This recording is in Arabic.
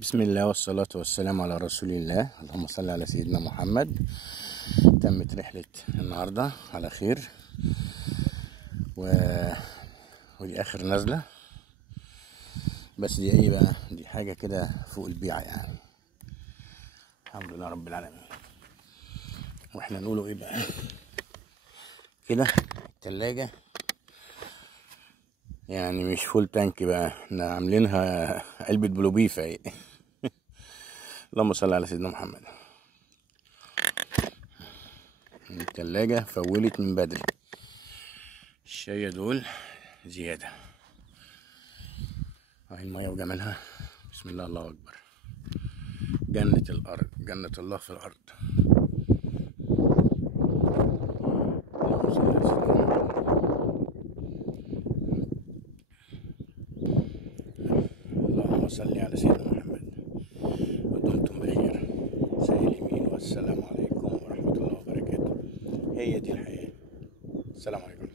بسم الله والصلاة والسلام على رسول الله. اللهم صل على سيدنا محمد. تمت رحلة النهاردة على خير ودي آخر نزلة، بس دي ايه بقى، دي حاجة كده فوق البيعة يعني. الحمد لله رب العالمين. واحنا نقوله ايه بقى كده، التلاجة يعني مش فول تانك بقى، احنا عاملينها علبة بلوبيفة ايه. اللهم صل على سيدنا محمد. التلاجة فولت من بدري، الشاية دول زيادة. اهي المية وجمالها، بسم الله الله اكبر. جنة الارض، جنة الله في الارض. اللهم صل على سيدنا محمد. ودمتم بخير. سالمين، والسلام عليكم ورحمة الله وبركاته. هي دي الحياة. السلام عليكم.